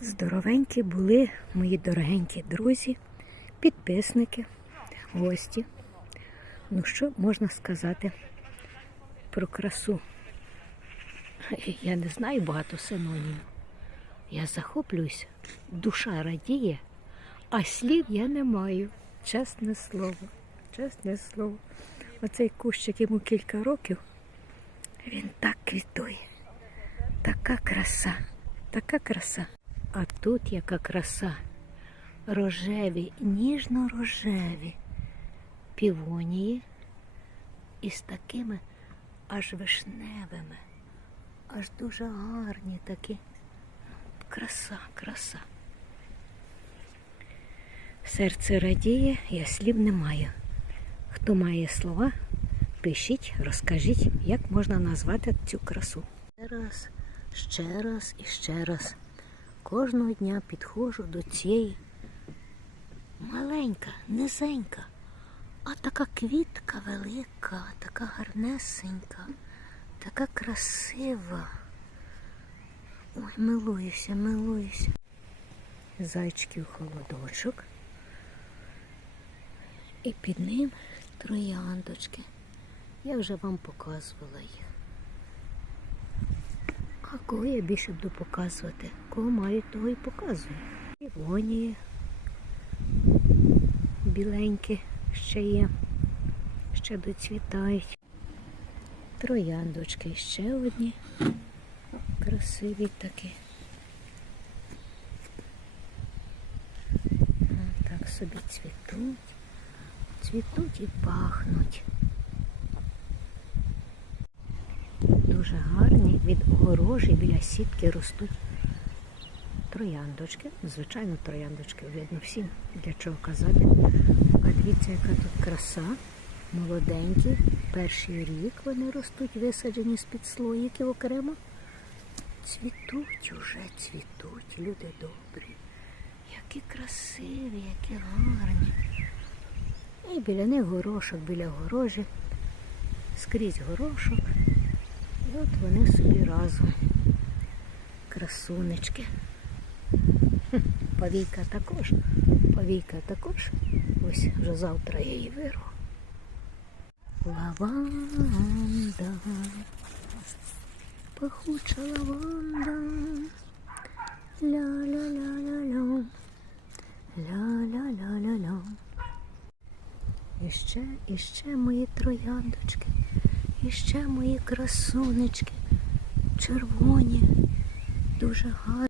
Здоровенькі були мої дорогенькі друзі, підписники, гості. Ну що можна сказати про красу? Я не знаю багато синонімів. Я захоплююся, душа радіє, а слів я не маю. Чесне слово, чесне слово. Оцей кущик йому кілька років, він так квітує. Така краса, така краса. А тут яка краса. Рожеві, ніжно-рожеві півонії із такими аж вишневими, аж дуже гарні такі. Краса, краса. Серце радіє, я слів не маю. Хто має слова, пишіть, розкажіть, як можна назвати цю красу. Ще раз, ще раз і ще раз. Кожного дня підходжу до цієї маленька, низенька, а така квітка велика, така гарнесенька, така красива. Ой, милуюся, милуюся. Зайчиків холодочок. І під ним трояндочки. Я вже вам показувала їх. А кого я більше буду показувати? Кого маю, того і показую. Івонії біленькі ще є, ще доцвітають. Трояндочки ще одні. Красиві такі. Так собі цвітуть, цвітуть і пахнуть. Дуже гарні від огорожі біля сітки ростуть трояндочки. Звичайно, трояндочки видно всім, для чого казати. А дивіться, яка тут краса. Молоденькі. Перший рік вони ростуть, висаджені з-під слоїків окремо. Цвітуть уже, цвітуть, люди добрі. Які красиві, які гарні. І біля них горошок, біля горожі. Скрізь горошок. От вони собі разом. Красунечки. Повійка також. Повійка також. Ось вже завтра я її виру. Лаванда. Пахуча лаванда. Ля-ля-ля-ля-ля. Ля-ля-ля-ля-ля. І ще, і ще мої трояндочки. І ще мої красунечки. Червоні, дуже гарні.